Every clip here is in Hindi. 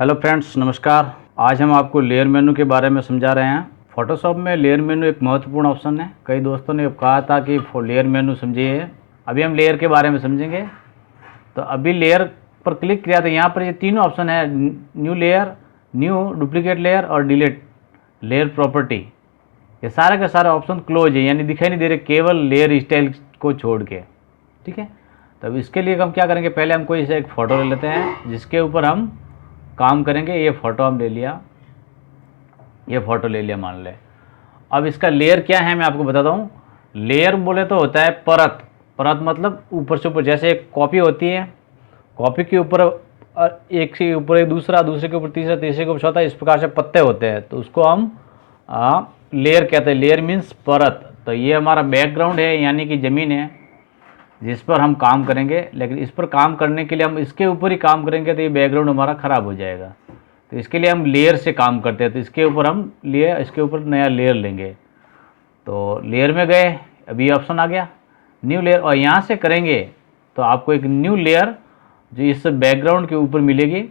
हेलो फ्रेंड्स, नमस्कार। आज हम आपको लेयर मेनू के बारे में समझा रहे हैं। फोटोशॉप में लेयर मेनू एक महत्वपूर्ण ऑप्शन है। कई दोस्तों ने कहा था कि लेयर मेनू समझिए। अभी हम लेयर के बारे में समझेंगे। तो अभी लेयर पर क्लिक किया तो यहाँ पर ये तीनों ऑप्शन है, new layer, new duplicate layer और डिलीट लेयर प्रॉपर्टी। ये सारे के सारे ऑप्शन क्लोज है, यानी दिखाई नहीं दे रहे, केवल लेयर स्टाइल को छोड़ के। ठीक है, तो अब इसके लिए हम क्या करेंगे, पहले हम कोई एक फ़ोटो ले लेते हैं जिसके ऊपर हम काम करेंगे। ये फ़ोटो हम ले लिया, ये फ़ोटो ले लिया मान ले। अब इसका लेयर क्या है मैं आपको बताता हूँ। लेयर बोले तो होता है परत। परत मतलब ऊपर से ऊपर, जैसे एक कॉपी होती है, कॉपी के ऊपर एक से ऊपर एक दूसरा, दूसरे के ऊपर तीसरा, तीसरे के ऊपर चौथा, इस प्रकार से पत्ते होते हैं, तो उसको हम लेयर कहते हैं। लेयर मीन्स परत। तो ये हमारा बैकग्राउंड है, यानी कि ज़मीन है जिस पर हम काम करेंगे। लेकिन इस पर काम करने के लिए हम इसके ऊपर ही काम करेंगे तो ये बैकग्राउंड हमारा ख़राब हो जाएगा। तो इसके लिए हम लेयर से काम करते हैं। तो इसके ऊपर हम इसके ऊपर नया लेयर लेंगे। तो लेयर में गए, अभी ऑप्शन आ गया न्यू लेयर, और यहाँ से करेंगे तो आपको एक न्यू लेयर जो इस बैकग्राउंड के ऊपर मिलेगी।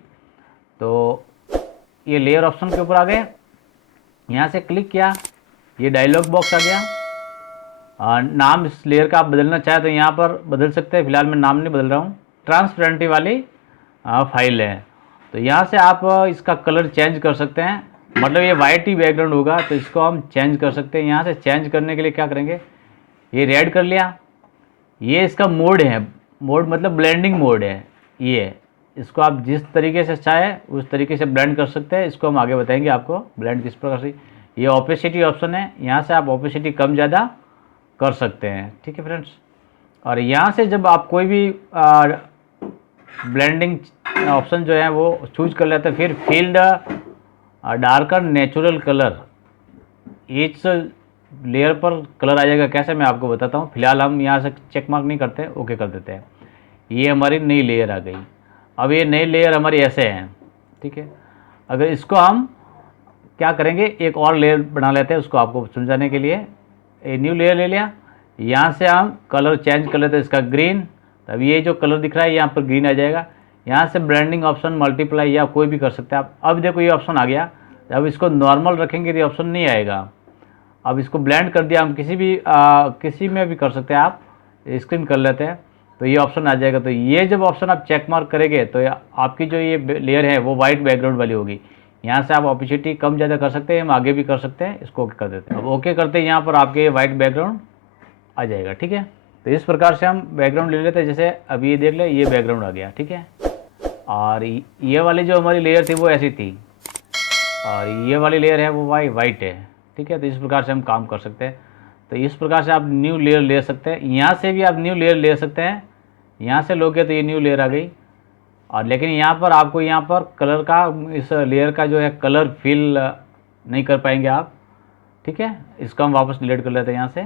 तो ये लेयर ऑप्शन के ऊपर आ गए, यहाँ से क्लिक किया, ये डायलॉग बॉक्स आ गया। नाम इस लेयर का आप बदलना चाहे तो यहाँ पर बदल सकते हैं। फिलहाल मैं नाम नहीं बदल रहा हूँ। ट्रांसपेरेंटी वाली फाइल है, तो यहाँ से आप इसका कलर चेंज कर सकते हैं। मतलब ये वाइट ही बैकग्राउंड होगा, तो इसको हम चेंज कर सकते हैं। यहाँ से चेंज करने के लिए क्या करेंगे, ये रेड कर लिया। ये इसका मोड है, मोड मतलब ब्लेंडिंग मोड है ये। इसको आप जिस तरीके से चाहे उस तरीके से ब्लेंड कर सकते हैं। इसको हम आगे बताएंगे आपको ब्लेंड किस प्रकार से। ये ओपेसिटी ऑप्शन है, यहाँ से आप ओपेसिटी कम ज़्यादा कर सकते हैं। ठीक है फ्रेंड्स, और यहाँ से जब आप कोई भी ब्लेंडिंग ऑप्शन जो है वो चूज कर लेते हैं, फिर फील्ड डार्कर नेचुरल कलर, इस लेयर पर कलर आ जाएगा। कैसे मैं आपको बताता हूँ। फिलहाल हम यहाँ से चेक मार्क नहीं करते, ओके कर देते हैं। ये हमारी नई लेयर आ गई। अब ये नई लेयर हमारी ऐसे है। ठीक है, अगर इसको हम क्या करेंगे, एक और लेयर बना लेते हैं उसको आपको समझाने के लिए। ए न्यू लेयर ले लिया, यहाँ से हम कलर चेंज कर लेते हैं इसका ग्रीन। तब ये जो कलर दिख रहा है यहाँ पर ग्रीन आ जाएगा। यहाँ से ब्लेंडिंग ऑप्शन मल्टीप्लाई या कोई भी कर सकते हैं आप। अब देखो ये ऑप्शन आ गया। जब इसको नॉर्मल रखेंगे तो ये ऑप्शन नहीं आएगा। अब इसको ब्लेंड कर दिया हम, किसी में भी कर सकते हैं आप। स्क्रीन कर लेते हैं तो ये ऑप्शन आ जाएगा। तो ये जब ऑप्शन आप चेक मार्क करेंगे तो आपकी जो ये लेयर है वो वाइट बैकग्राउंड वाली होगी। यहाँ से आप ऑपेसिटी कम ज़्यादा कर सकते हैं, हम आगे भी कर सकते हैं। इसको ओके कर देते हैं। अब ओके करते हैं, यहाँ पर आपके वाइट बैकग्राउंड आ जाएगा। ठीक है, तो इस प्रकार से हम बैकग्राउंड ले लेते हैं। जैसे अभी ये देख ले, ये बैकग्राउंड आ गया। ठीक है, और ये वाली जो हमारी लेयर थी वो ऐसी थी, और ये वाली लेयर है वो वाइट है। ठीक है, तो इस प्रकार से हम काम कर सकते हैं। तो इस प्रकार से आप न्यू लेयर ले सकते हैं। यहाँ से भी आप न्यू लेयर ले सकते हैं। यहाँ से लोगे तो ये न्यू लेयर आ गई। और लेकिन यहाँ पर आपको यहाँ पर कलर का, इस लेयर का जो है कलर फिल नहीं कर पाएंगे आप। ठीक है, इसको हम वापस डिलीट कर लेते हैं यहाँ से।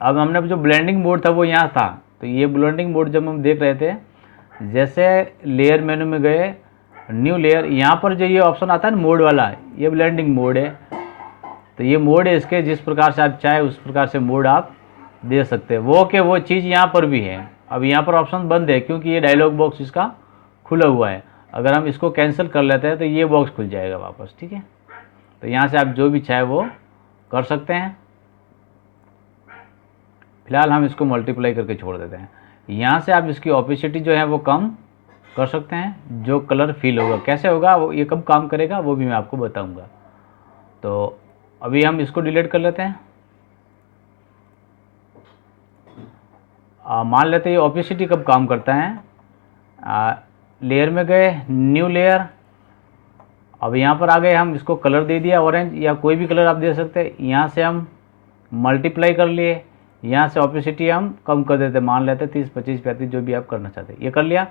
अब हमने जो ब्लेंडिंग मोड था वो यहाँ था। तो ये ब्लेंडिंग मोड जब हम देख रहे थे, जैसे लेयर मेनू में गए, न्यू लेयर, यहाँ पर जो ये ऑप्शन आता है ना मोड वाला, ये ब्लेंडिंग मोड है। तो ये मोड है इसके, जिस प्रकार से आप चाहे उस प्रकार से मोड आप दे सकते हैं। वो चीज़ यहाँ पर भी है। अब यहाँ पर ऑप्शन बंद है क्योंकि ये डायलॉग बॉक्स इसका खुला हुआ है। अगर हम इसको कैंसिल कर लेते हैं तो ये बॉक्स खुल जाएगा वापस। ठीक है, तो यहाँ से आप जो भी चाहे वो कर सकते हैं। फिलहाल हम इसको मल्टीप्लाई करके छोड़ देते हैं। यहाँ से आप इसकी ऑपेसिटी जो है वो कम कर सकते हैं। जो कलर फील होगा, कैसे होगा वो, ये कब काम करेगा वो भी मैं आपको बताऊँगा। तो अभी हम इसको डिलीट कर लेते हैं। मान लेते हैं ये ऑपेसिटी कब काम करता है। लेयर में गए, न्यू लेयर, अब यहाँ पर आ गए, हम इसको कलर दे दिया ऑरेंज, या कोई भी कलर आप दे सकते हैं। यहाँ से हम मल्टीप्लाई कर लिए, यहाँ से ऑपेसिटी हम कम कर देते, मान लेते 30, 25, 35 जो भी आप करना चाहते हैं। ये कर लिया,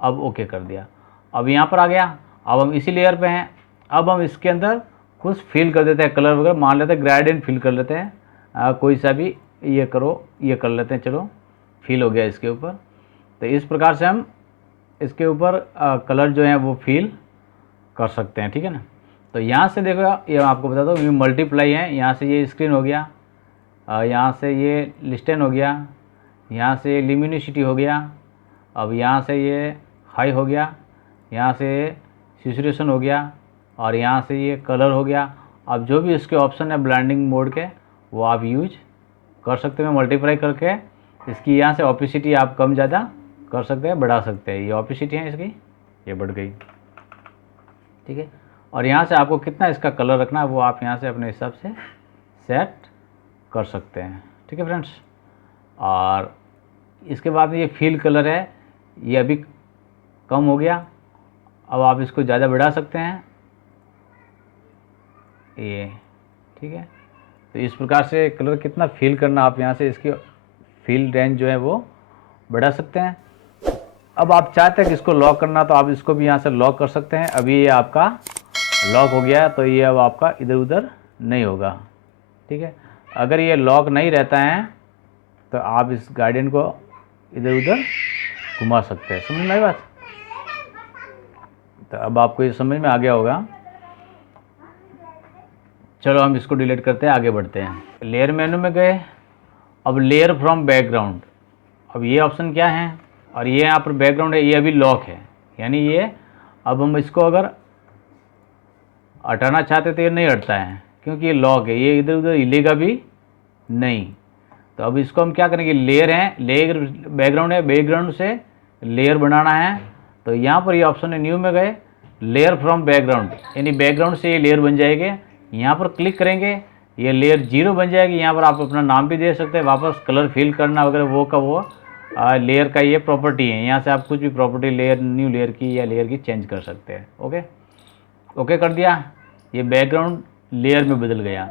अब ओके कर दिया। अब यहाँ पर आ गया, अब हम इसी लेयर पे हैं। अब हम इसके अंदर कुछ फिल कर देते हैं, कलर वगैरह, मान लेते हैं ग्रेडियंट फिल कर लेते हैं। कोई सा भी ये करो, ये कर लेते हैं। चलो फिल हो गया इसके ऊपर। तो इस प्रकार से हम इसके ऊपर कलर जो है वो फिल कर सकते हैं। ठीक है ना, तो यहाँ से देखो, ये आपको बता दो, ये मल्टीप्लाई है। यहाँ से ये स्क्रीन हो गया, यहाँ से ये लिस्टेन हो गया, यहाँ से लिमिनिसिटी हो गया, अब यहाँ से ये हाई हो गया, यहाँ से सिचुएशन हो गया और यहाँ से ये कलर हो गया। अब जो भी इसके ऑप्शन है ब्लेंडिंग मोड के वो आप यूज कर सकते हैं मल्टीप्लाई करके। इसकी यहाँ से ऑपेसिटी आप कम ज़्यादा कर सकते हैं, बढ़ा सकते हैं। ये ऑपेसिटी है इसकी, ये बढ़ गई, ठीक है। और यहाँ से आपको कितना इसका कलर रखना है वो आप यहाँ से अपने हिसाब से सेट कर सकते हैं, ठीक है फ्रेंड्स। और इसके बाद में ये फील कलर है, ये अभी कम हो गया, अब आप इसको ज़्यादा बढ़ा सकते हैं ये, ठीक है। तो इस प्रकार से कलर कितना फील करना आप यहाँ से इसकी फील रेंज जो है वो बढ़ा सकते हैं। अब आप चाहते हैं कि इसको लॉक करना तो आप इसको भी यहाँ से लॉक कर सकते हैं। अभी ये आपका लॉक हो गया तो ये अब आपका इधर उधर नहीं होगा, ठीक है। अगर ये लॉक नहीं रहता है तो आप इस गार्डियन को इधर उधर घुमा सकते हैं। समझ में आई बात? तो अब आपको ये समझ में आ गया होगा। चलो हम इसको डिलीट करते हैं, आगे बढ़ते हैं। लेयर मेनू में गए, अब लेयर फ्रॉम बैकग्राउंड, अब ये ऑप्शन क्या है, और ये यहाँ पर बैकग्राउंड है, ये अभी लॉक है, यानी ये अब हम इसको अगर हटाना चाहते तो ये नहीं हटता है क्योंकि ये लॉक है, ये इधर उधर हिलेगा भी नहीं। तो अब इसको हम क्या करेंगे, लेयर है, लेयर बैकग्राउंड है, बैकग्राउंड से लेयर बनाना है। तो यहाँ पर ये ऑप्शन है, न्यू में गए, लेयर फ्रॉम बैकग्राउंड, यानी बैकग्राउंड से ये लेयर बन जाएगी। यहाँ पर क्लिक करेंगे, ये लेयर 0 बन जाएगी। यहाँ पर आप अपना नाम भी दे सकते हैं, वापस कलर फिल करना वगैरह वो का वो लेयर का ये प्रॉपर्टी है। यहाँ से आप कुछ भी प्रॉपर्टी लेयर, न्यू लेयर की या लेयर की चेंज कर सकते हैं। ओके, ओके कर दिया, ये बैकग्राउंड लेयर में बदल गया,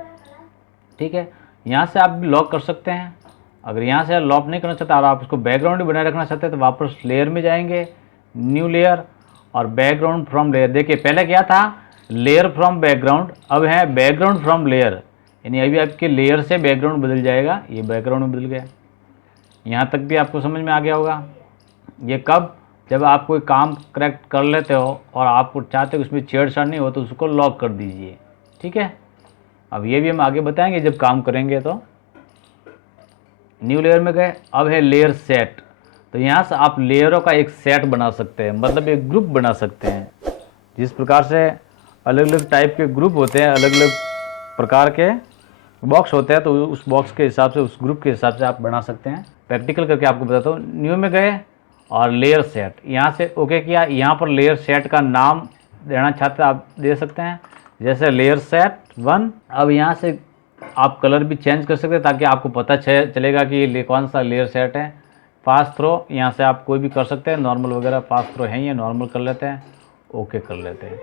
ठीक है। यहाँ से आप भी लॉक कर सकते हैं। अगर यहाँ से लॉक नहीं करना चाहते और आप इसको बैकग्राउंड ही बनाए रखना चाहते हैं तो वापस लेयर में जाएंगे, न्यू लेयर और बैकग्राउंड फ्रॉम लेयर। देखिए पहले क्या था, लेयर फ्रॉम बैकग्राउंड, अब है बैकग्राउंड फ्रॉम लेयर, यानी अभी आपके लेयर से बैकग्राउंड बदल जाएगा। ये बैकग्राउंड में बदल गया। यहाँ तक भी आपको समझ में आ गया होगा। ये कब, जब आप कोई काम करेक्ट कर लेते हो और आपको चाहते हो उसमें छेड़छाड़ नहीं हो तो उसको लॉक कर दीजिए, ठीक है। अब ये भी हम आगे बताएंगे जब काम करेंगे। तो न्यू लेयर में गए, अब है लेयर सेट। तो यहाँ से आप लेयरों का एक सेट बना सकते हैं, मतलब एक ग्रुप बना सकते हैं। जिस प्रकार से अलग अलग टाइप के ग्रुप होते हैं, अलग अलग प्रकार के बॉक्स होते हैं, तो उस बॉक्स के हिसाब से, उस ग्रुप के हिसाब से आप बना सकते हैं। प्रैक्टिकल करके आपको बताता हूँ। न्यू में गए और लेयर सेट, यहाँ से ओके किया। यहाँ पर लेयर सेट का नाम देना चाहते हैं आप दे सकते हैं, जैसे लेयर सेट 1। अब यहाँ से आप कलर भी चेंज कर सकते हैं ताकि आपको पता चलेगा कि ये कौन सा लेयर सेट है। फास्ट थ्रो यहाँ से आप कोई भी कर सकते हैं, नॉर्मल वगैरह फास्ट थ्रो है, ये नॉर्मल कर लेते हैं, ओके कर लेते हैं।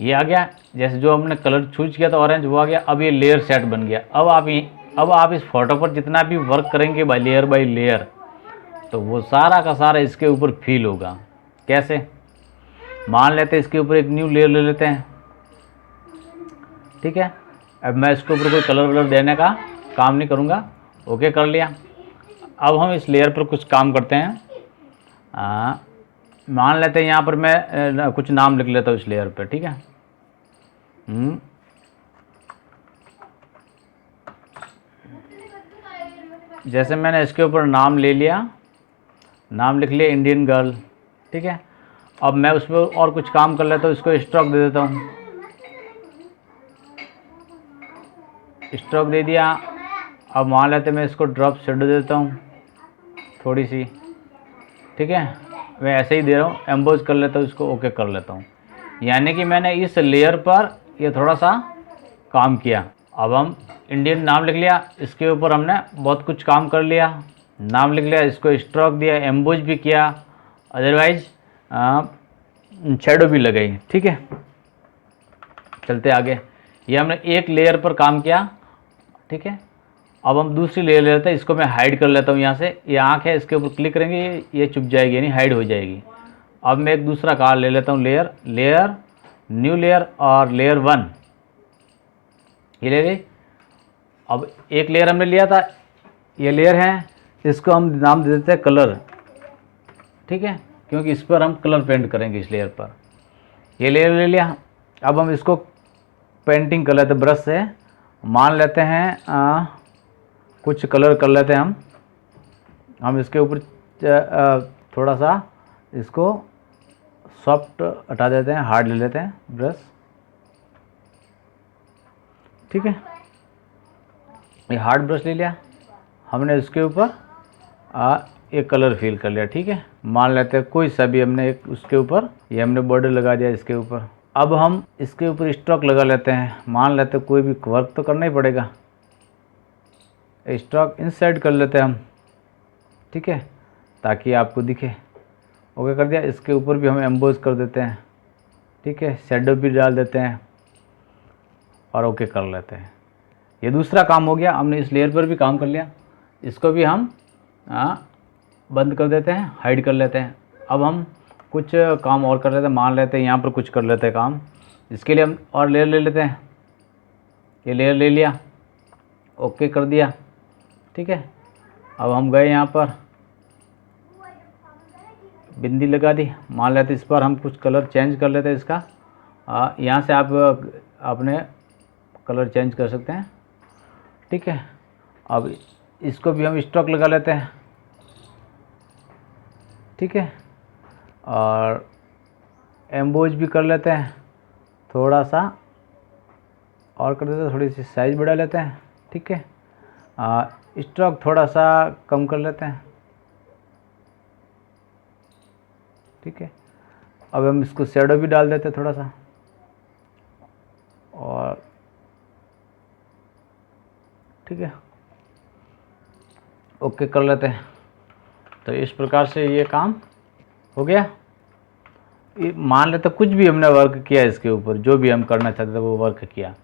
ये आ गया, जैसे जो हमने कलर चूज किया था ऑरेंज वो आ गया। अब ये लेयर सेट बन गया। अब आप इस फोटो पर जितना भी वर्क करेंगे बाय लेयर तो वो सारा का सारा इसके ऊपर फील होगा। कैसे, मान लेते हैं इसके ऊपर एक न्यू लेयर ले लेते हैं, ठीक है। अब मैं इसके ऊपर कोई कलर वलर देने का काम नहीं करूँगा, ओके कर लिया। अब हम इस लेयर पर कुछ काम करते हैं। मान लेते हैं यहाँ पर मैं कुछ नाम लिख लेता हूँ इस लेयर पर, ठीक है। जैसे मैंने इसके ऊपर नाम ले लिया, नाम लिख लिया इंडियन गर्ल, ठीक है। अब मैं उस पर और कुछ काम कर लेता हूँ, इसको स्ट्रोक दे देता हूँ, स्ट्रोक दे दिया। अब मान लेते मैं इसको ड्रॉप शेडो दे देता हूँ थोड़ी सी, ठीक है। मैं ऐसे ही दे रहा हूँ, एम्बोज कर लेता हूँ इसको, ओके कर लेता हूँ। यानी कि मैंने इस लेयर पर ये थोड़ा सा काम किया। अब हम इंडियन नाम लिख लिया, इसके ऊपर हमने बहुत कुछ काम कर लिया, नाम लिख लिया, इसको स्ट्रोक दिया, एम्बोज भी किया, अदरवाइज शेडो भी लगाई, ठीक है। चलते आगे, ये हमने एक लेयर पर काम किया, ठीक है। अब हम दूसरी लेयर ले लेते हैं, इसको मैं हाइड कर लेता हूँ। यहाँ से ये आँख है, इसके ऊपर क्लिक करेंगे ये चुप जाएगी, यानी हाइड हो जाएगी। अब मैं एक दूसरा कार्ड ले लेता हूँ, लेयर न्यू लेयर और लेयर 1, ये ले ली। अब एक लेयर हमने लिया था, ये लेयर है, इसको हम नाम दे देते हैं कलर, ठीक है, क्योंकि इस पर हम कलर पेंट करेंगे इस लेयर पर। ये लेयर ले लिया। अब हम इसको पेंटिंग कर लेते हैं ब्रश से, मान लेते हैं कुछ कलर कर लेते हैं हम इसके ऊपर थोड़ा सा इसको सॉफ्ट हटा देते हैं, हार्ड ले लेते हैं ब्रश। ठीक है, ये हार्ड ब्रश ले लिया हमने, इसके ऊपर एक कलर फिल कर लिया। ठीक है, मान लेते हैं कोई सा भी हमने एक उसके ऊपर, ये हमने बॉर्डर लगा दिया इसके ऊपर। अब हम इसके ऊपर स्ट्रोक लगा लेते हैं, मान लेते हैं कोई भी वर्क तो करना ही पड़ेगा, स्ट्रोक इनसाइड कर लेते हैं हम। ठीक है, ताकि आपको दिखे। ओके कर दिया, इसके ऊपर भी हम एम्बोज कर देते हैं। ठीक है, शेडो भी डाल देते हैं और ओके कर लेते हैं। ये दूसरा काम हो गया, हमने इस लेयर पर भी काम कर लिया। इसको भी हम बंद कर देते हैं, हाइड कर लेते हैं। अब हम कुछ काम और कर लेते हैं, मान लेते हैं यहाँ पर कुछ कर लेते हैं काम। इसके लिए हम और लेयर ले लेते हैं, ये लेयर ले लिया, ओके कर दिया। ठीक है, अब हम गए यहाँ पर, बिंदी लगा दी, मान लेते हैं इस पर हम कुछ कलर चेंज कर लेते हैं इसका। यहाँ से आप अपने कलर चेंज कर सकते हैं। ठीक है, अब इसको भी हम स्ट्रोक लगा लेते हैं। ठीक है, और एम्बोज भी कर लेते हैं, थोड़ा सा और कर देते हैं, थोड़ी सी साइज़ बढ़ा लेते हैं। ठीक है, स्ट्रोक थोड़ा सा कम कर लेते हैं। ठीक है, अब हम इसको शेडो भी डाल देते हैं थोड़ा सा, और ठीक है ओके कर लेते हैं। तो इस प्रकार से ये काम हो गया। मान लेते कुछ भी हमने वर्क किया इसके ऊपर, जो भी हम करना चाहते थे वो वर्क किया,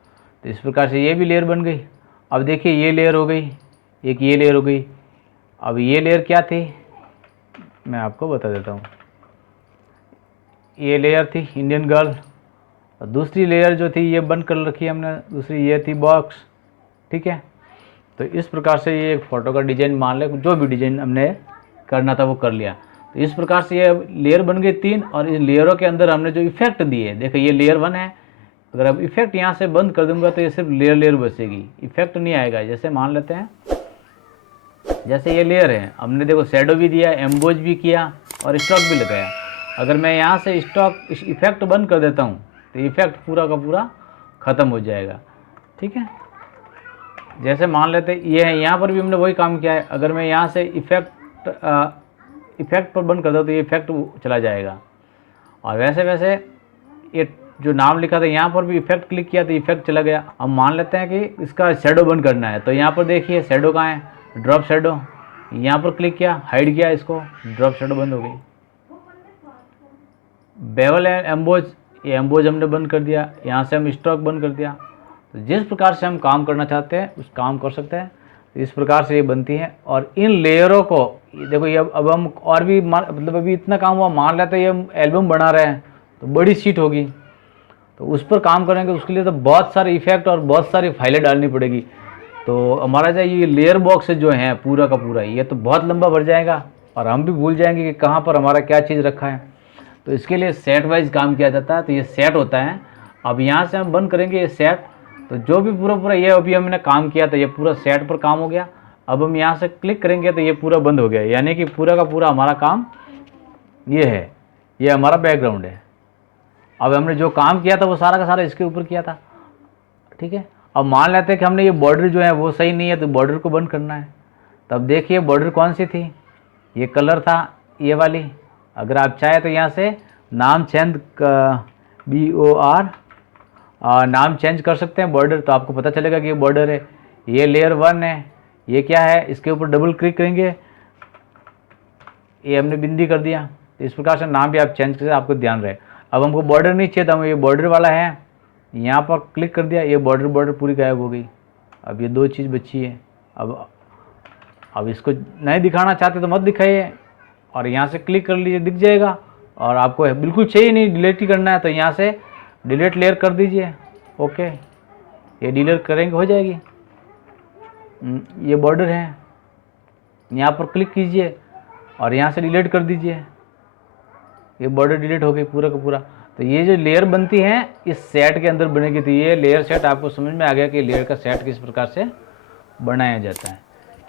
तो इस प्रकार से ये भी लेयर बन गई। अब देखिए ये लेयर हो गई, एक ये लेयर हो गई। अब ये लेयर क्या थी मैं आपको बता देता हूँ। ये लेयर थी इंडियन गर्ल, और दूसरी लेयर जो थी ये बंद कर रखी है हमने, दूसरी ये थी बॉक्स। ठीक है, तो इस प्रकार से ये एक फ़ोटो का डिज़ाइन, मान ले जो भी डिज़ाइन हमने करना था वो कर लिया। तो इस प्रकार से ये लेयर बन गई 3, और इस लेयरों के अंदर हमने जो इफेक्ट दिए, देखो ये लेयर 1 है। अगर अब इफेक्ट यहाँ से बंद कर दूंगा तो ये सिर्फ लेयर बचेगी, इफेक्ट नहीं आएगा। जैसे मान लेते हैं, जैसे ये लेयर है, हमने देखो शेडो भी दिया, एम्बोज भी किया और स्ट्रोक भी लगाया। अगर मैं यहाँ से स्ट्रोक इफेक्ट बंद कर देता हूँ तो इफेक्ट पूरा का पूरा ख़त्म हो जाएगा। ठीक है, जैसे मान लेते ये है, यहाँ पर भी हमने वही काम किया है। अगर मैं यहाँ से इफेक्ट पर बंद कर दूँ तो ये इफेक्ट चला जाएगा, और वैसे वैसे ये जो नाम लिखा था यहाँ पर भी इफेक्ट क्लिक किया तो इफेक्ट चला गया। अब मान लेते हैं कि इसका शेडो बंद करना है, तो यहाँ पर देखिए शेडो कहाँ है, ड्रॉप शेडो, यहाँ पर क्लिक किया, हाइड किया इसको, ड्रॉप शेडो बंद हो गई। बेवल एम्बोज, ये एम्बोज हमने बंद कर दिया, यहाँ से हम स्ट्रोक बंद कर दिया। तो जिस प्रकार से हम काम करना चाहते हैं उस काम कर सकते हैं। तो इस प्रकार से ये बनती है। और इन लेयरों को देखो, ये अब हम और भी मतलब अभी इतना काम हुआ, मान लेते हैं ये एल्बम बना रहे हैं तो बड़ी शीट होगी, तो उस पर काम करेंगे, उसके लिए तो बहुत सारे इफेक्ट और बहुत सारी फाइलें डालनी पड़ेगी। तो हमारा जो ये लेयर बॉक्स जो है पूरा का पूरा, ये तो बहुत लंबा भर जाएगा और हम भी भूल जाएंगे कि कहाँ पर हमारा क्या चीज़ रखा है। तो इसके लिए सेट वाइज काम किया जाता है। तो ये सेट होता है। अब यहाँ से हम बंद करेंगे ये सेट, तो जो भी पूरा ये अभी हमने काम किया था ये पूरा सेट पर काम हो गया। अब हम यहाँ से क्लिक करेंगे तो ये पूरा बंद हो गया, यानी कि पूरा का पूरा हमारा काम ये है, ये हमारा बैकग्राउंड है। अब हमने जो काम किया था वो सारा का सारा इसके ऊपर किया था। ठीक है, अब मान लेते हैं कि हमने ये बॉर्डर जो है वो सही नहीं है, तो बॉर्डर को बंद करना है। तब देखिए बॉर्डर कौन सी थी, ये कलर था ये वाली। अगर आप चाहे तो यहाँ से नाम चेंज BOR नाम चेंज कर सकते हैं बॉर्डर, तो आपको पता चलेगा कि ये बॉर्डर है। ये लेयर 1 है, ये क्या है, इसके ऊपर डबल क्लिक करेंगे, ये हमने बिंदी कर दिया। तो इस प्रकार से नाम भी आप चेंज कर, आपको ध्यान रहे। अब हमको बॉर्डर नहीं चाहिए था, हम ये बॉर्डर वाला है, यहाँ पर क्लिक कर दिया, ये बॉर्डर पूरी गायब हो गई। अब ये 2 चीज़ बची है। अब इसको नहीं दिखाना चाहते तो मत दिखाइए, और यहाँ से क्लिक कर लीजिए, दिख जाएगा। और आपको बिल्कुल चाहिए नहीं, डिलीट ही करना है, तो यहाँ से डिलीट लेयर कर दीजिए। ओके, ये डिलीट करेंगे हो जाएगी। ये बॉर्डर है, यहाँ पर क्लिक कीजिए और यहाँ से डिलीट कर दीजिए, ये बॉर्डर डिलीट हो गई पूरा का पूरा। तो ये जो लेयर बनती है इस सेट के अंदर बनेगी। तो ये लेयर सेट आपको समझ में आ गया कि लेयर का सेट किस प्रकार से बनाया जाता है।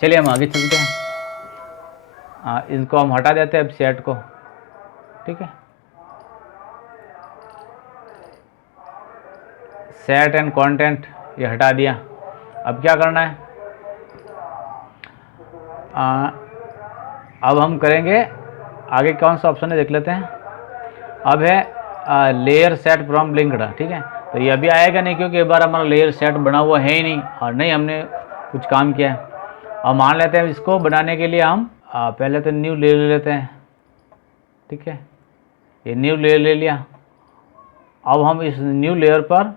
चलिए हम आगे चलते हैं। इनको हम हटा देते हैं अब सेट को। ठीक है, सेट एंड कंटेंट ये हटा दिया। अब क्या करना है, अब हम करेंगे आगे कौन सा ऑप्शन है देख लेते हैं। अब है लेयर सेट फ्रॉम लिंक्ड, ठीक है। तो ये अभी आएगा नहीं क्योंकि एक बार हमारा लेयर सेट बना हुआ है ही नहीं और नहीं हमने कुछ काम किया है। अब मान लेते हैं इसको बनाने के लिए हम पहले तो न्यू लेयर ले लेते हैं, ठीक है। ये न्यू लेयर ले लिया। अब हम इस न्यू लेयर पर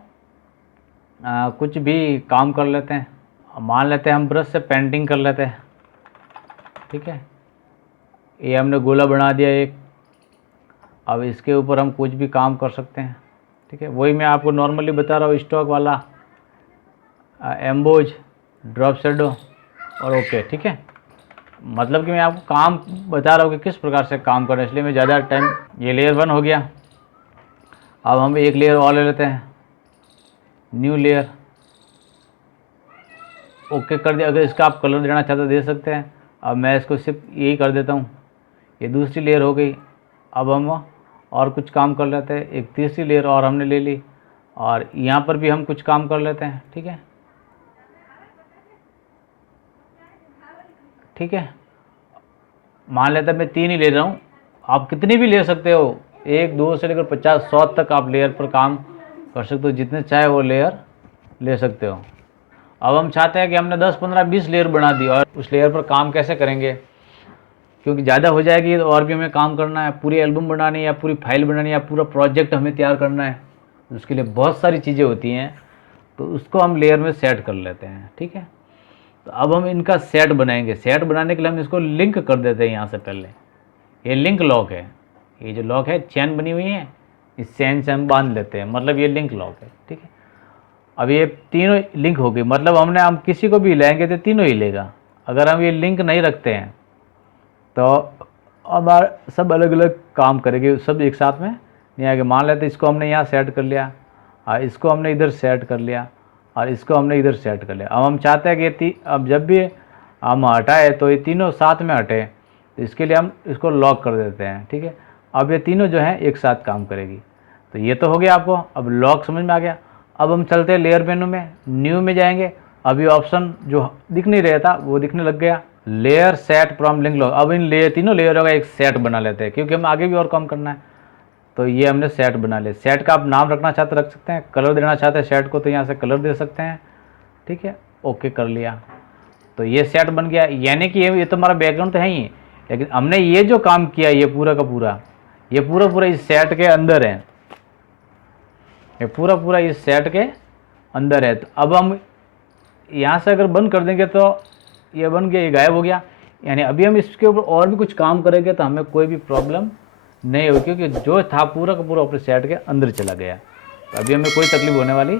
कुछ भी काम कर लेते हैं। मान लेते हैं हम ब्रश से पेंटिंग कर लेते हैं, ठीक है। ये हमने गोला बना दिया एक। अब इसके ऊपर हम कुछ भी काम कर सकते हैं, ठीक है। वही मैं आपको नॉर्मली बता रहा हूँ, स्टॉक वाला, एम्बोज, ड्रॉप शेडो और ओके, ठीक है। मतलब कि मैं आपको काम बता रहा हूँ कि किस प्रकार से काम करें, इसलिए मैं ज़्यादा टाइम। ये लेयर 1 हो गया। अब हम एक लेयर और ले लेते हैं, न्यू लेयर, ओके कर दिया। अगर इसका आप कलर देना चाहते तो दे सकते हैं। अब मैं इसको सिर्फ यही कर देता हूँ। ये दूसरी लेयर हो गई। अब हम और कुछ काम कर लेते हैं, एक तीसरी लेयर और हमने ले ली और यहाँ पर भी हम कुछ काम कर लेते हैं, ठीक है, ठीक है। मान लेते हैं मैं 3 ही ले रहा हूँ, आप कितनी भी ले सकते हो, 1 2 से लेकर 50 100 तक आप लेयर पर काम कर सकते हो, जितने चाहे वो लेयर ले सकते हो। अब हम चाहते हैं कि हमने 10 15 20 लेयर बना दी और उस लेयर पर काम कैसे करेंगे, क्योंकि ज़्यादा हो जाएगी तो और भी हमें काम करना है, पूरी एल्बम बनानी है या पूरी फाइल बनानी है या पूरा प्रोजेक्ट हमें तैयार करना है, उसके लिए बहुत सारी चीज़ें होती हैं। तो उसको हम लेयर में सेट कर लेते हैं, ठीक है। तो अब हम इनका सेट बनाएंगे। सेट बनाने के लिए हम इसको लिंक कर देते हैं यहाँ से पहले। ये लिंक लॉक है, ये जो लॉक है चेन बनी हुई है, इस चेन से हम बांध लेते हैं, मतलब ये लिंक लॉक है, ठीक है। अब ये तीनों लिंक हो गई, मतलब हम किसी को भी हिलाएंगे तो तीनों हिलेगा। अगर हम ये लिंक नहीं रखते हैं तो हमारा सब अलग अलग काम करेंगे, सब एक साथ में नहीं आएगा। मान लेते इसको हमने यहाँ सेट कर लिया और इसको हमने इधर सेट कर लिया और इसको हमने इधर सेट कर लिया। अब हम चाहते हैं कि अब जब भी हम हटाए तो ये तीनों साथ में हटे, तो इसके लिए हम इसको लॉक कर देते हैं, ठीक है। अब ये तीनों जो हैं एक साथ काम करेगी। तो ये तो हो गया आपको, अब लॉक समझ में आ गया। अब हम चलते हैं लेयर मेनू में, न्यू में जाएंगे। अब ये ऑप्शन जो दिख नहीं रहा था वो दिखने लग गया, layer set from link lock. अब इन लेयर तीनों लेयरों का एक सेट बना लेते हैं, क्योंकि हम आगे भी और काम करना है। तो ये हमने सेट बना लिया। सेट का आप नाम रखना चाहते रख सकते हैं, कलर देना चाहते हैं सेट को तो यहाँ से कलर दे सकते हैं, ठीक है। ओके कर लिया तो ये सेट बन गया। यानी कि ये तो हमारा बैकग्राउंड तो है ही, लेकिन हमने ये जो काम किया ये पूरा का पूरा, ये पूरा पूरा इस सेट के अंदर है, ये पूरा पूरा इस सेट के अंदर है। तो अब हम यहाँ से अगर बंद कर देंगे तो ये बन गया, ये गायब हो गया। यानी अभी हम इसके ऊपर और भी कुछ काम करेंगे तो हमें कोई भी प्रॉब्लम नहीं होगी, क्योंकि जो था पूरा का पूरा अपने सेट के अंदर चला गया। तो अभी हमें कोई तकलीफ होने वाली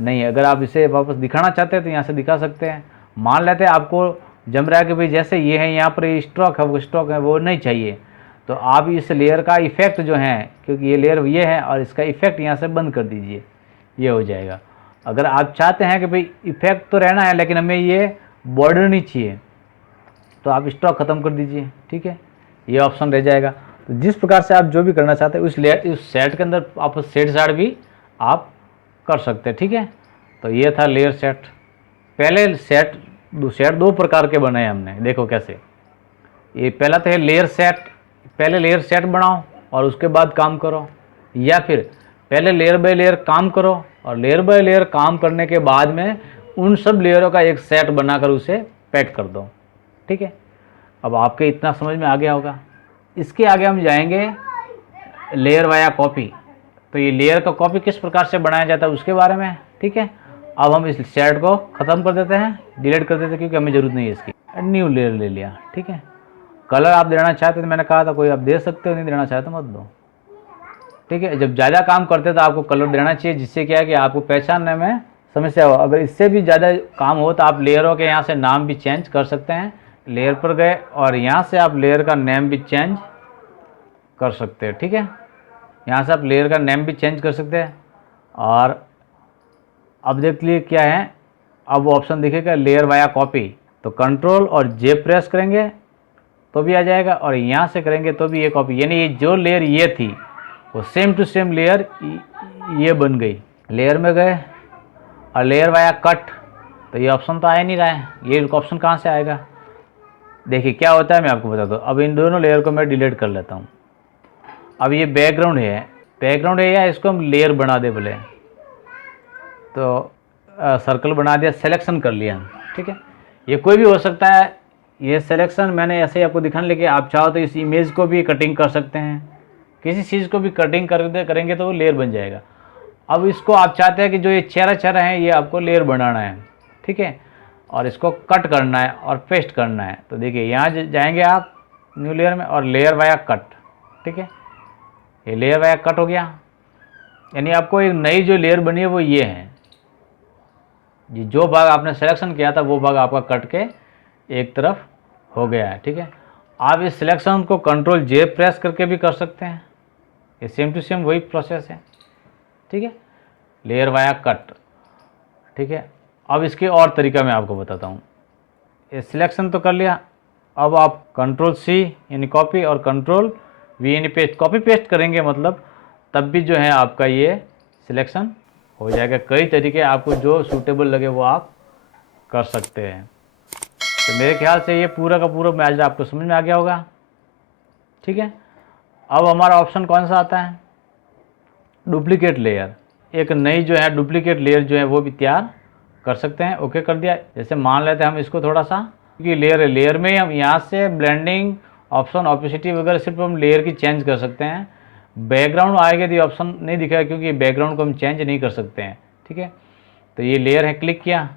नहीं है। अगर आप इसे वापस दिखाना चाहते हैं तो यहाँ से दिखा सकते हैं। मान लेते हैं आपको जम रहा है कि भाई जैसे ये है यहाँ पर स्ट्रोक है, वो स्ट्रोक है, वो नहीं चाहिए, तो आप इस लेयर का इफेक्ट जो है, क्योंकि ये लेयर ये है और इसका इफेक्ट यहाँ से बंद कर दीजिए, ये हो जाएगा। अगर आप चाहते हैं कि भाई इफेक्ट तो रहना है लेकिन हमें ये बॉर्डर नहीं चाहिए, तो आप स्ट्रोक ख़त्म कर दीजिए, ठीक है, ये ऑप्शन रह जाएगा। तो जिस प्रकार से आप जो भी करना चाहते हैं उस लेयर उस सेट के अंदर आप सेट साइड भी आप कर सकते हैं, ठीक है। तो ये था लेयर सेट। पहले सेट दो प्रकार के बनाए हमने, देखो कैसे। ये पहला तो है लेयर सेट, पहले लेयर सेट बनाओ और उसके बाद काम करो, या फिर पहले लेयर बाय लेयर काम करो और लेयर बाय लेयर काम करने के बाद में उन सब लेयरों का एक सेट बनाकर उसे पैक कर दो, ठीक है। अब आपके इतना समझ में आ गया होगा। इसके आगे हम जाएंगे लेयर वाया कॉपी। तो ये लेयर का कॉपी किस प्रकार से बनाया जाता है उसके बारे में, ठीक है। अब हम इस सेट को ख़त्म कर देते हैं, डिलीट कर देते हैं, क्योंकि हमें ज़रूरत नहीं है इसकी। न्यू लेयर ले लिया, ठीक है। कलर आप देना चाहते तो मैंने कहा था कोई आप दे सकते हो, नहीं देना चाहते मत दो, ठीक है। जब ज़्यादा काम करते तो आपको कलर देना चाहिए, जिससे क्या है कि आपको पहचानने में समस्या हो। अगर इससे भी ज़्यादा काम हो तो आप लेयरों के यहाँ से नाम भी चेंज कर सकते हैं। लेयर पर गए और यहाँ से आप लेयर का नेम भी चेंज कर सकते हैं, ठीक है। यहाँ से आप लेयर का नेम भी चेंज कर सकते हैं। और अब देख लिए क्या है, अब वो ऑप्शन दिखेगा लेयर वाया कॉपी। तो कंट्रोल और जे प्रेस करेंगे तो भी आ जाएगा और यहाँ से करेंगे तो भी ये कॉपी, यानी ये जो लेयर ये थी वो सेम टू सेम लेयर ये बन गई, लेयर में गए और लेयर वाया कट, तो ये ऑप्शन तो आ ही नहीं रहा है, ये ऑप्शन कहाँ से आएगा। देखिए क्या होता है मैं आपको बताता हूँ। अब इन दोनों लेयर को मैं डिलीट कर लेता हूँ। अब ये बैकग्राउंड है या इसको हम लेयर बना दे बोले तो सर्कल बना दिया, सिलेक्शन कर लिया, ठीक है। ये कोई भी हो सकता है, ये सिलेक्शन मैंने ऐसे ही आपको दिखाने लगे। आप चाहो तो इस इमेज को भी कटिंग कर सकते हैं, किसी चीज़ को भी कटिंग करेंगे तो वो लेयर बन जाएगा। अब इसको आप चाहते हैं कि जो ये चेहरा है ये आपको लेयर बनाना है, ठीक है, और इसको कट करना है और पेस्ट करना है। तो देखिए यहाँ जाएंगे आप न्यू लेयर में और लेयर वाया कट, ठीक है, ये लेयर वाया कट हो गया। यानी आपको एक नई जो लेयर बनी है वो ये है जी, जो भाग आपने सिलेक्शन किया था वो भाग आपका कट के एक तरफ हो गया है, ठीक है। आप इस सिलेक्शन को कंट्रोल जे प्रेस करके भी कर सकते हैं, ये सेम टू सेम वही प्रोसेस है, ठीक है, लेयर वाया कट, ठीक है। अब इसके और तरीका मैं आपको बताता हूँ। ये सिलेक्शन तो कर लिया, अब आप कंट्रोल सी यानी कॉपी और कंट्रोल वी यानी पेस्ट, कॉपी पेस्ट करेंगे मतलब तब भी जो है आपका ये सिलेक्शन हो जाएगा। कई तरीके आपको जो सूटेबल लगे वो आप कर सकते हैं। तो मेरे ख्याल से ये पूरा का पूरा मैच आपको समझ में आ गया होगा, ठीक है। अब हमारा ऑप्शन कौन सा आता है, डुप्लीकेट लेयर। एक नई जो है डुप्लीकेट लेयर जो है वो भी तैयार कर सकते हैं। ओके कर दिया। जैसे मान लेते हैं हम इसको थोड़ा सा, क्योंकि लेयर है, लेयर में हम यहाँ से ब्लेंडिंग ऑप्शन ऑपेसिटी वगैरह सिर्फ हम लेयर की चेंज कर सकते हैं। बैकग्राउंड आएगा तो ऑप्शन नहीं दिखेगा क्योंकि बैकग्राउंड को हम चेंज नहीं कर सकते हैं, ठीक है। तो ये लेयर है, क्लिक किया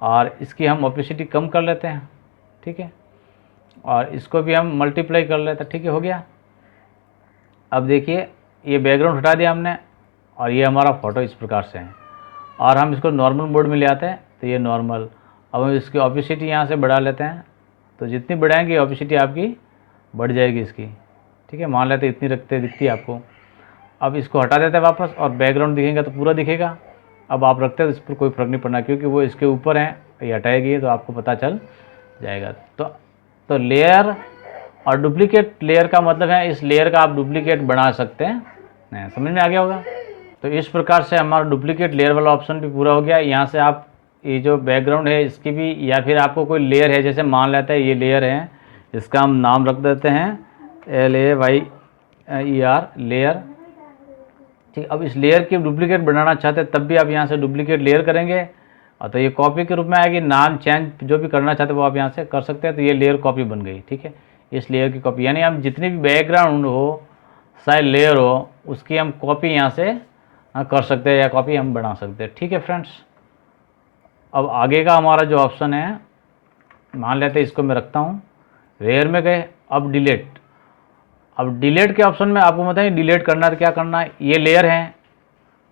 और इसकी हम ऑपेसिटी कम कर लेते हैं, ठीक है, और इसको भी हम मल्टीप्लाई कर लेते हैं, ठीक है, हो गया। अब देखिए ये बैकग्राउंड हटा दिया हमने और ये हमारा फ़ोटो इस प्रकार से है, और हम इसको नॉर्मल मोड में ले आते हैं तो ये नॉर्मल। अब हम इसकी ऑपेसिटी यहाँ से बढ़ा लेते हैं, तो जितनी बढ़ाएंगे ऑपेसिटी आपकी बढ़ जाएगी इसकी, ठीक है। मान लेते इतनी रखते दिखती है आपको। अब इसको हटा देते हैं वापस और बैकग्राउंड दिखेगा तो पूरा दिखेगा। अब आप रखते हैं तो इस पर कोई फ़र्क नहीं पड़ना क्योंकि वो इसके ऊपर है, ये हटाएगी तो आपको पता चल जाएगा। तो लेयर और डुप्लीकेट लेयर का मतलब है इस लेयर का आप डुप्लीकेट बना सकते हैं। नहीं, समझ में आ गया होगा। तो इस प्रकार से हमारा डुप्लीकेट लेयर वाला ऑप्शन भी पूरा हो गया। यहाँ से आप ये जो बैकग्राउंड है इसकी भी, या फिर आपको कोई लेयर है, जैसे मान लेते हैं ये लेयर है, इसका हम नाम रख देते हैं LAYER लेयर, ठीक। अब इस लेयर की डुप्लीकेट बनाना चाहते हैं तब भी आप यहाँ से डुप्लीकेट लेयर करेंगे और तो ये कॉपी के रूप में आएगी। नाम चेंज जो भी करना चाहते हैं वो आप यहाँ से कर सकते हैं। तो ये लेयर कॉपी बन गई, ठीक है, इस लेयर की कॉपी। यानी हम जितनी भी बैकग्राउंड हो चाहे लेयर हो उसकी हम कॉपी यहाँ से कर सकते हैं या कॉपी हम बना सकते हैं, ठीक है फ्रेंड्स। अब आगे का हमारा जो ऑप्शन है, मान लेते हैं इसको मैं रखता हूँ, लेयर में गए, अब डिलीट। अब डिलीट के ऑप्शन में आपको बताइए डिलीट करना है तो क्या करना है। ये लेयर है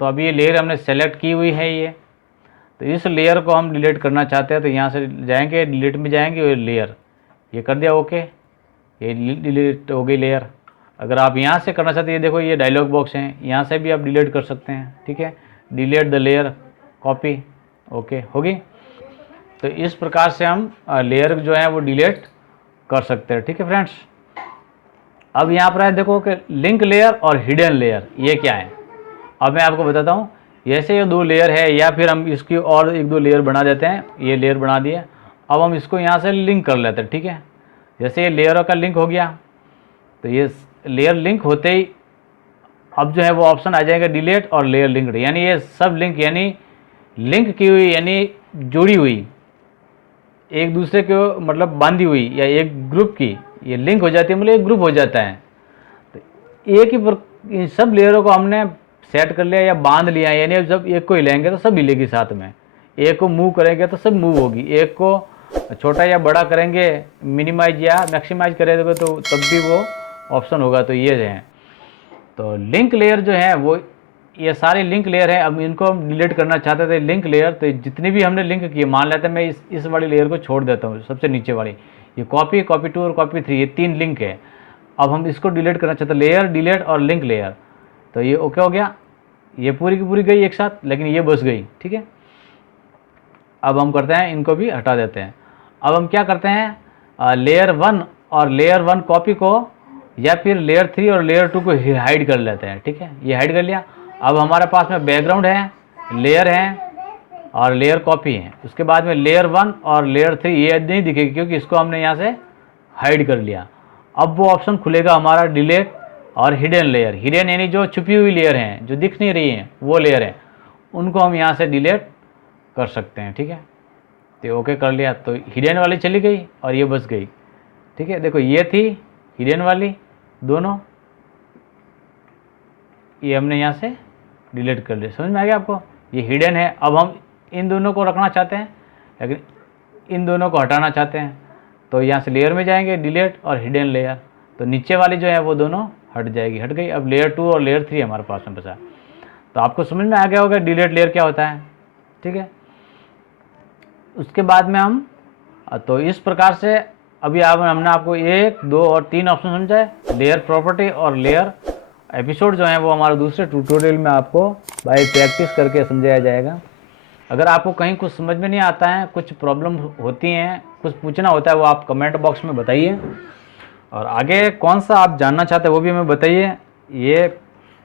तो अभी ये लेयर हमने सेलेक्ट की हुई है ये, तो इस लेयर को हम डिलीट करना चाहते हैं तो यहाँ से जाएंगे, डिलीट में जाएंगे, ये लेयर ये कर दिया, ओके, ये डिलीट हो गई लेयर। अगर आप यहाँ से करना चाहते हैं, ये देखो ये डायलॉग बॉक्स है, यहाँ से भी आप डिलीट कर सकते हैं, ठीक है, delete the layer copy, okay होगी। तो इस प्रकार से हम लेयर जो है वो डिलीट कर सकते हैं, ठीक है फ्रेंड्स। अब यहाँ पर है देखो कि लिंक लेयर और हिडन लेयर, ये क्या है। अब मैं आपको बताता हूँ। जैसे ये दो लेयर है या फिर हम इसकी और एक दो लेयर बना देते हैं, ये लेयर बना दिए। अब हम इसको यहाँ से लिंक कर लेते हैं, ठीक है। जैसे ये लेयरों का लिंक हो गया तो ये लेयर लिंक होते ही अब जो है वो ऑप्शन आ जाएगा डिलीट और लेयर लिंक्ड, यानी ये सब लिंक, यानी लिंक की हुई यानी जुड़ी हुई एक दूसरे को मतलब बांधी हुई या एक ग्रुप की ये लिंक हो जाती है, मतलब एक ग्रुप हो जाता है। तो एक ही इन सब लेयरों को हमने सेट कर लिया या बांध लिया, यानी जब एक को हिलाएंगे तो सब हिलेगी साथ में, एक को मूव करेंगे तो सब मूव होगी, एक को छोटा या बड़ा करेंगे, मिनिमाइज या मैक्सिमाइज करेंगे तो तब भी वो ऑप्शन होगा। तो ये है, तो लिंक लेयर जो है वो ये सारे लिंक लेयर है। अब इनको हम डिलीट करना चाहते थे लिंक लेयर, तो जितनी भी हमने लिंक किए, मान लेते हैं मैं इस वाली लेयर को छोड़ देता हूँ, सबसे नीचे वाली, ये कॉपी 2 और कॉपी 3, ये 3 लिंक है। अब हम इसको डिलीट करना चाहते हैं, लेयर डिलीट और लिंक लेयर, तो ये ओके हो गया, ये पूरी की पूरी गई एक साथ, लेकिन ये बस गई, ठीक है। अब हम करते हैं इनको भी हटा देते हैं। अब हम क्या करते हैं, लेयर 1 और लेयर 1 कॉपी को या फिर लेयर 3 और लेयर 2 को हाइड कर लेते हैं, ठीक है, ये हाइड कर लिया। अब हमारे पास में बैकग्राउंड है, लेयर हैं और लेयर कॉपी है। उसके बाद में लेयर 1 और लेयर 3 ये नहीं दिखेगी क्योंकि इसको हमने यहाँ से हाइड कर लिया। अब वो ऑप्शन खुलेगा हमारा डिलीट और हिडन लेयर। हिडन यानी जो छुपी हुई लेयर हैं, जो दिख नहीं रही हैं, वो लेयर है, उनको हम यहाँ से डिलीट कर सकते हैं। ठीक है, तो ओके कर लिया तो हिडन वाली चली गई और ये बच गई। ठीक है, देखो ये थी हिडन वाली दोनों, ये हमने यहाँ से डिलीट कर लिया। समझ में आ गया आपको? ये हिडन है। अब हम इन दोनों को रखना चाहते हैं लेकिन इन दोनों को हटाना चाहते हैं, तो यहाँ से लेयर में जाएंगे, डिलीट और हिडन लेयर, तो नीचे वाली जो है वो दोनों हट जाएगी, हट गई। अब लेयर 2 और लेयर 3 हमारे पास में बचा। तो आपको समझ में आ गया होगा डिलीट लेयर क्या होता है। ठीक है, उसके बाद में हम तो इस प्रकार से अभी हमने आपको 1, 2 और 3 ऑप्शन समझाए, लेयर प्रॉपर्टी और लेयर एपिसोड जो है वो हमारे दूसरे ट्यूटोरियल में आपको बाय प्रैक्टिस करके समझाया जाएगा। अगर आपको कहीं कुछ समझ में नहीं आता है, कुछ प्रॉब्लम होती हैं, कुछ पूछना होता है, वो आप कमेंट बॉक्स में बताइए। और आगे कौन सा आप जानना चाहते हैं वो भी हमें बताइए। ये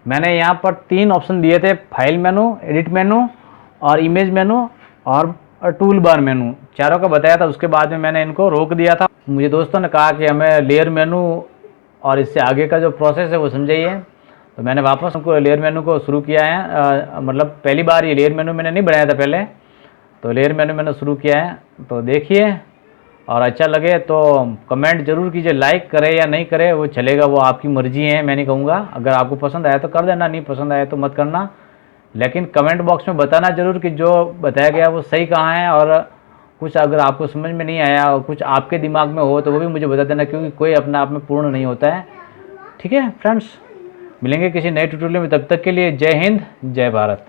मैंने यहाँ पर 3 ऑप्शन दिए थे, फाइल मेनू, एडिट मेनू और इमेज मेनू और टूल बार मेनू, चारों का बताया था। उसके बाद में मैंने इनको रोक दिया था। मुझे दोस्तों ने कहा कि हमें लेयर मेनू और इससे आगे का जो प्रोसेस है वो समझाइए, तो मैंने वापस उनको लेयर मेनू को शुरू किया है। मतलब पहली बार ये लेयर मेनू मैंने नहीं बनाया था पहले, तो लेयर मेनू मैंने शुरू किया है। तो देखिए और अच्छा लगे तो कमेंट जरूर कीजिए, लाइक करे या नहीं करे वो चलेगा, वो आपकी मर्जी है, मैं नहीं कहूँगा। अगर आपको पसंद आया तो कर देना, नहीं पसंद आया तो मत करना, लेकिन कमेंट बॉक्स में बताना जरूर कि जो बताया गया वो सही कहाँ है। और कुछ अगर आपको समझ में नहीं आया और कुछ आपके दिमाग में हो तो वो भी मुझे बता देना, क्योंकि कोई अपने आप में पूर्ण नहीं होता है। ठीक है फ्रेंड्स, मिलेंगे किसी नए ट्यूटोरियल में, तब तक के लिए जय हिंद, जय भारत।